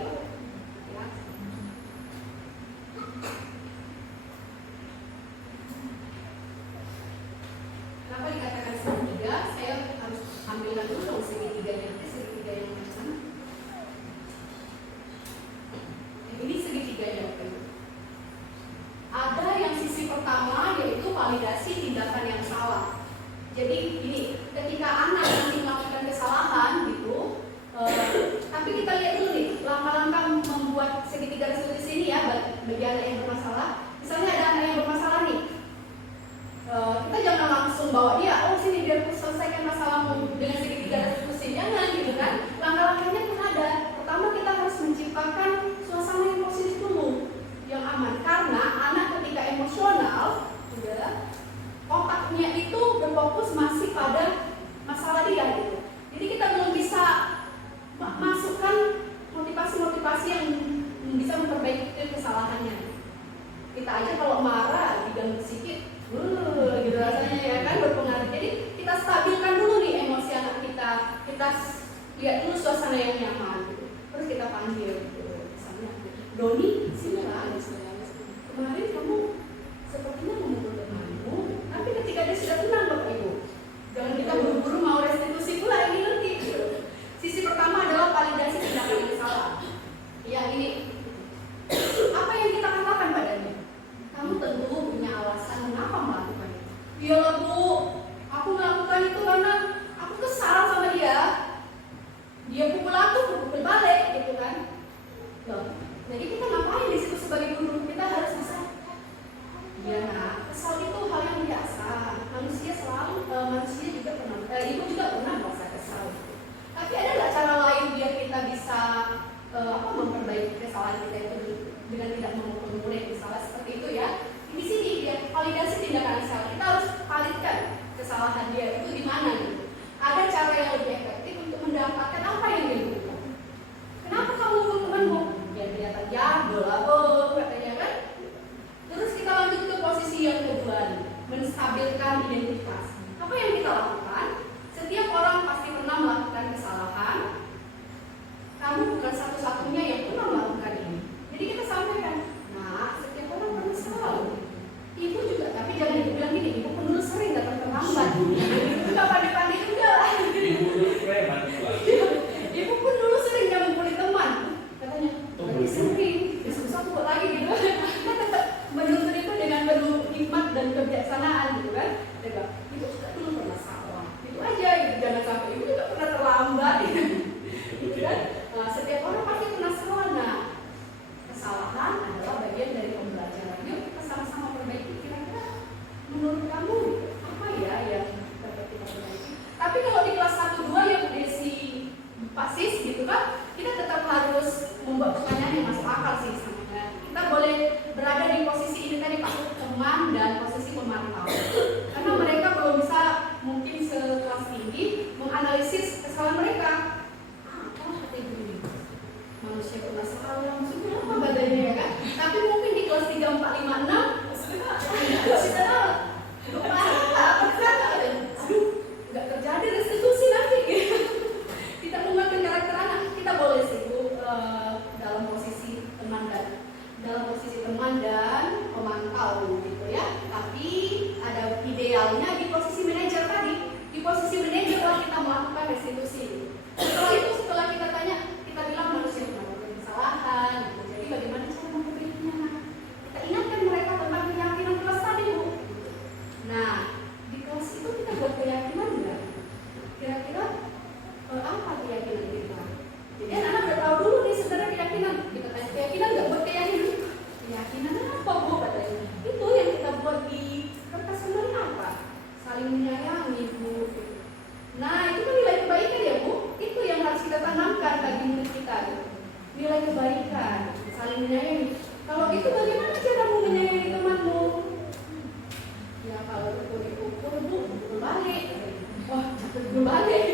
ya. Kenapa dikatakan segitiga? Saya harus ambilkan dulu dong segitiganya. Segitiga yang macam ini segitiganya. Ada yang sisi pertama yaitu validasi tindakan yang salah. Jadi ini ketika anak nanti melakukan kesalahan gitu, tapi kita lihat dulu nih langkah-langkah membuat segitiga restitusi ini ya bagi anak yang bermasalah. Misalnya ada anak yang bermasalah nih, kita jangan langsung bawa dia, oh sini biar selesaikan masalahmu dengan segitiga restitusi, jangan gitu kan. Langkah-langkahnya pun ada. Pertama kita harus menciptakan suasana yang positif dulu, yang aman, karena anak ketika emosional udah otaknya itu berfokus masih pada masalah dia gitu. Jadi kita belum bisa masukkan motivasi-motivasi yang bisa memperbaiki kesalahannya. Kita aja kalau marah diganggu sedikit, gitu rasanya ya kan, berpengaruh. Jadi kita stabilkan dulu nih emosi anak kita. Kita lihat dulu suasana yang nyaman gitu. Terus kita panggil gitu. Misalnya, Doni, sini lah. Kemarin kamu sepertinya memukul temanmu, tapi ketika dia sudah tenang Bapak Ibu, jangan kita buru-buru mau restitusi pula, ini nanti gitu. Sisi pertama adalah validasi tindakan yang salah. Ya ini, apa yang kita katakan padanya? Kamu tentu punya alasan mengapa melakukan itu. Iyalah Bu, aku melakukan itu karena aku kesal sama dia. Dia pukul aku pukul balik gitu kan. Loh, jadi kita ngapain di situ sebagai guru? Kita harus bisa. Ya nah, kesal itu hal yang biasa. Manusia selalu, manusia juga pernah, ibu juga pernah merasa kesal. Tapi ada nggak cara lain biar kita bisa memperbaiki kesalahan kita itu dengan tidak memukul murid, misalnya seperti itu ya. Di sini dia validasi tindakan salah. Kita harus validkan kesalahan dia itu di mana gitu. Ada cara yang lebih efektif untuk mendapatkan apa yang dia butuhkan. Kenapa kamu mukul temanmu? Biar kelihatan jago lah, katanya kan. Terus kita lanjut ke posisi yang kedua, menstabilkan identitas. Apa yang kita lakukan? Setiap orang pasti pernah melakukan kesalahan. Kamu bukan satu-satunya yang pernah melakukan ini. Jadi kita sampaikan, nah setiap orang pernah salah. Ibu juga, tapi jangan dibilang gini, ibu pun dulu sering datang terlambat. Ibu nggak pandai-pandai juga lah. Ibu dulu preman pula. Ibu pun dulu sering nggak mukuli teman. Katanya, lebih sering, susah pukul lagi gitu. Kita tetap menuntut itu dengan penuh hikmat dan kebijaksanaan gitu kan. Ibu juga dulu pernah salah. Itu aja, gitu. Jangan sampai ibu juga pernah terlambat. Gitu kan. Nah, setiap orang pasti pernah salah. Nah, kesalahan adalah bagian dari pembelajaran. Yuk kita sama-sama perbaiki. Kira-kira menurut kamu apa ya yang dapat kita perbaiki? Tapi kalau di kelas 1-2 yang berisi pasis gitu kan, kita tetap harus membuat pertanyaan yang masuk akal sih sebenarnya. Kita boleh berada di posisi ini tadi Pak, teman dan posisi pemantau. Karena mereka belum bisa mungkin sekelas tinggi menganalisis kesalahan mereka. Manusia pernah salah, maksudnya apa badannya ya kan? Tapi mungkin di kelas 3, 4, 5, 6 kita tahu lupa apa aduh, nggak terjadi restitusi nanti gitu. Kita menggunakan karakter anak, kita boleh sih Bu dalam posisi teman dan pemantau gitu ya. Tapi ada idealnya di posisi manajer tadi. Di posisi manajer lah kita melakukan restitusi. Setelah itu, setelah kita tanya, kita bilang manusia melakukan kesalahan gitu. Jadi bagaimana cara memperbaikinya? Kita ingatkan mereka tentang keyakinan kelas tadi Bu. Nah, di kelas itu kita buat keyakinan enggak? Kira-kira apa keyakinan kita? Jadi anak udah tahu dulu nih sebenarnya keyakinan. Kita tanya keyakinan nggak buat keyakinan? Keyakinan apa Bu? Katanya. Itu yang kita buat di kertas sebenarnya apa? Saling menyayangi Bu. Nah itu kan nilai kebaikan ya Bu. Itu ya nilai kebaikan, saling menyayangi. Kalau gitu bagaimana caramu menyayangi temanmu? Ya kalau ukur bu, ukur balik. Wah, ukur balik.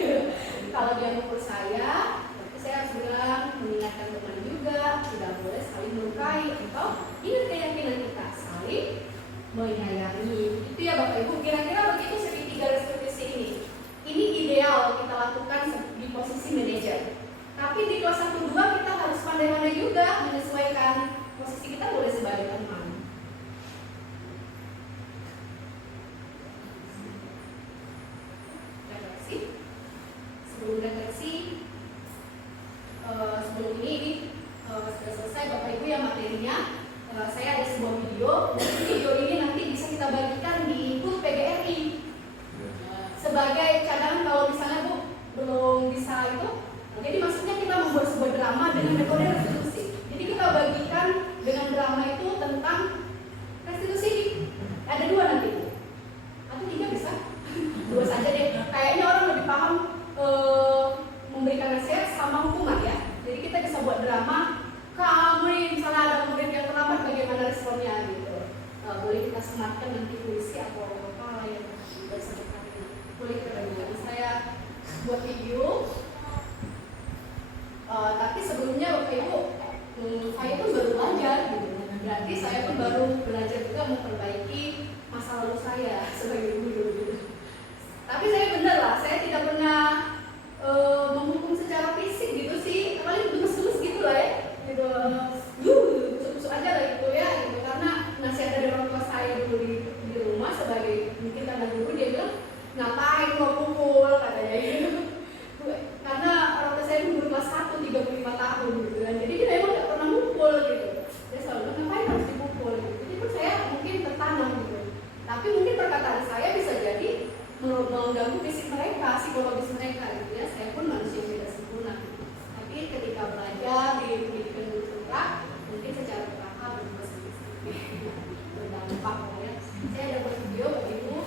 Kalau dia ukur saya harus bilang mengingatkan teman juga, tidak boleh saling melukai atau ingat keyakinan kita saling menyayangi. Itu ya Bapak Ibu, kira-kira begitu segitiga restitusi ini. Ini ideal kita lakukan di posisi manajer. Tapi di kelas 1-2 kita harus pandai-pandai juga menyesuaikan posisi kita, boleh sebagai teman. Refleksi. Sebelum refleksi, sebelum ini sudah selesai Bapak Ibu ya materinya. Saya ada sebuah video. Video ini nanti bisa kita bagikan di HUT PGRI sebagai cadangan kalau misalnya Bu belum bisa itu. Jadi maksudnya kita membuat sebuah drama dengan metode restitusi. Jadi kita bagikan dengan drama itu tentang restitusi. Ada 2 nanti Bu. Atau 3 bisa? 2 saja deh. Kayaknya orang lebih paham memberikan nasihat sama hukuman ya. Jadi kita bisa buat drama. Kamu nih misalnya ada murid yang terlambat, bagaimana responnya gitu. Boleh kita sematkan nanti puisi atau apa yang bersebutkan. Boleh kita bagikan. Saya buat video. Tapi sebelumnya Bapak Ibu, saya pun baru belajar gitu. Berarti saya pun baru belajar juga memperbaiki masa lalu saya sebagai guru gitu. Tapi saya benar lah, saya tidak pernah menghukum secara fisik gitu sih. Paling gemes-gemes gitu lah ya. Gitu, busuk-busuk aja lah gitu ya. Gitu. Karena nasihat dari orang tua saya dulu di rumah sebagai mungkin karena guru, dia bilang ngapain mau pukul katanya gitu. Karena orang tua saya dulu kelas 1 35 tahun gitu kan. Jadi dia memang nggak pernah mukul gitu. Dia selalu bilang ngapain harus dipukul gitu. Jadi pun saya mungkin tertanam gitu. Tapi mungkin perkataan saya bisa jadi mengganggu fisik mereka, psikologis mereka gitu ya. Saya pun manusia yang tidak sempurna. Tapi ketika belajar di pendidikan guru putra, mungkin secara bertahap berdampak ya. Saya ada buat video Bapak Ibu.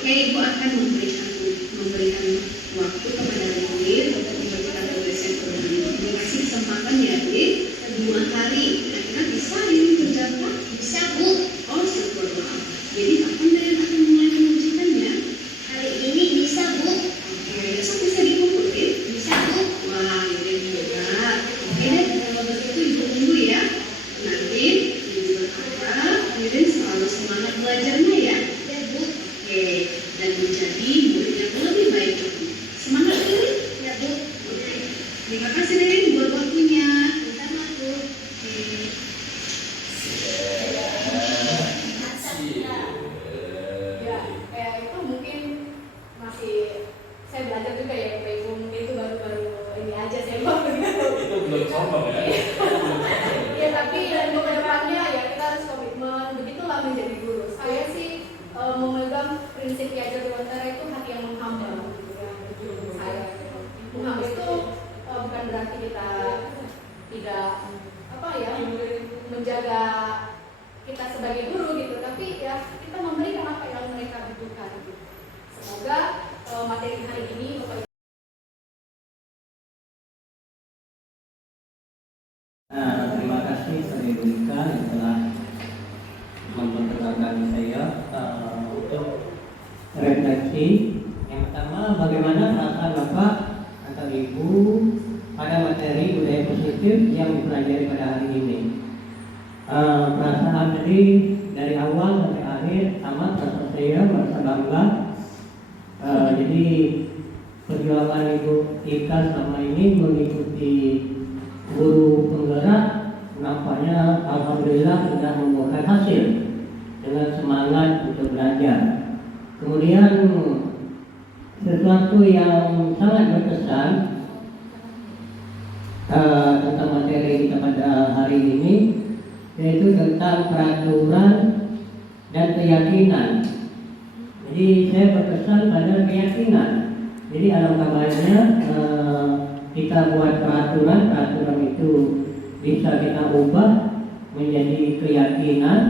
Oke, Ibu akan memberikan waktu kepada Lilin untuk memberikan tugas yang kembali. Dikasih kesempatan ya, Lilin, 2 hari. Kira-kira bisa Lilin kerjakan? Bisa, Bu. Oh, syukurlah. Jadi kapan Lilin akan mulai mengujikannya? Hari ini bisa, Bu. Oke, besok bisa dikumpulin? Bisa, Bu. Wah, Lilin hebat. Oke deh, kalau begitu Ibu tunggu ya. Nanti Ibu berharap Lilin selalu semangat belajarnya ya. Ya, Bu. Oke, dan menjadi murid yang lebih baik lagi. Semangat Lilin? Ya, Bu. Oke. Terima kasih Lilin buat waktunya. Sama, Bu. Oke. Ya, kayak itu mungkin masih saya belajar juga ya, Bapak Ibu. Mungkin itu baru-baru ini aja saya baru Itu belum sombong ya. ya, tapi untuk kedepannya ya kita harus komitmen. Begitulah menjadi guru. Saya sih memegang prinsip Ki Hajar Dewantara itu hati yang menghamba. Gitu ya. Saya menghamba itu bukan berarti kita tidak menjaga kita sebagai guru gitu, tapi ya kita memberikan apa yang mereka butuhkan. Gitu. Semoga materi hari ini Bapak Terima kasih kepada Ibu Ika yang telah memperkenalkan saya untuk refleksi. Yang pertama, bagaimana perasaan Bapak atau Ibu pada materi budaya positif yang dipelajari pada hari ini? Perasaan dari awal sampai akhir sama perasaan saya merasa bangga. Jadi perjuangan Ibu Ika selama ini mengikuti guru penggerak nampaknya alhamdulillah sudah membuahkan hasil dengan semangat untuk belajar. Kemudian sesuatu yang sangat berkesan tentang materi kita pada hari ini, yaitu tentang peraturan dan keyakinan. Jadi saya berkesan pada keyakinan. Jadi alangkah baiknya kita buat peraturan itu bisa kita ubah menjadi keyakinan,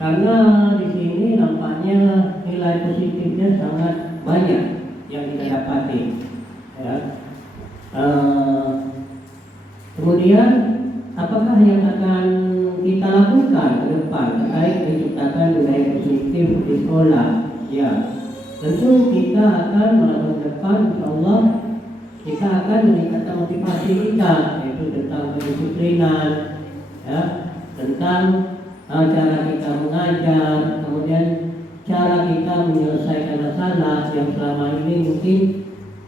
karena di sini nampaknya nilai positifnya sangat banyak yang kita dapati. Ya. Kemudian apakah yang akan kita lakukan ke depan terkait menciptakan budaya positif di sekolah? Ya, tentu kita akan melakukan depan, insyaallah kita akan meningkatkan motivasi kita, yaitu tentang kedisiplinan, ya, tentang cara kita mengajar, kemudian cara kita menyelesaikan masalah yang selama ini mungkin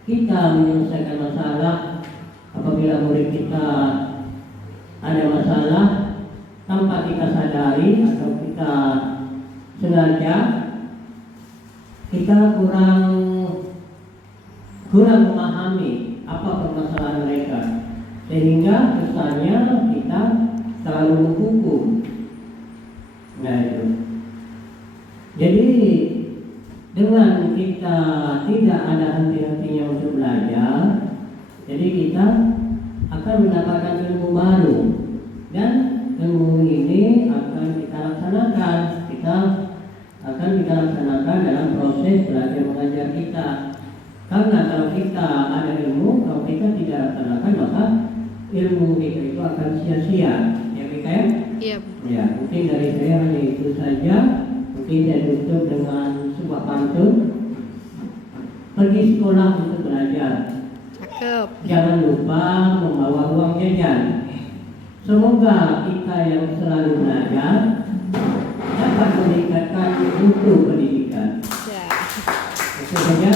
kita menyelesaikan masalah apabila murid kita ada masalah tanpa kita sadari atau kita sengaja, kita kurang memahami apa permasalahan mereka, sehingga kesannya kita selalu menghukum. Nah itu. Jadi dengan kita tidak ada henti-hentinya untuk belajar, jadi kita akan mendapatkan ilmu baru, dan ilmu ini akan kita laksanakan. Kita akan kita laksanakan dalam proses belajar mengajar kita. Karena kalau kita ada ilmu, kalau kita tidak laksanakan, maka ilmu kita itu akan sia-sia. Ya, Bika ya? Iya. Ya, mungkin dari saya hanya itu saja. Mungkin saya tutup dengan sebuah pantun. Pergi sekolah untuk belajar. Cakep. Jangan lupa membawa uang jajan. Semoga kita yang selalu belajar dapat meningkatkan mutu pendidikan. Ya. Itu saja.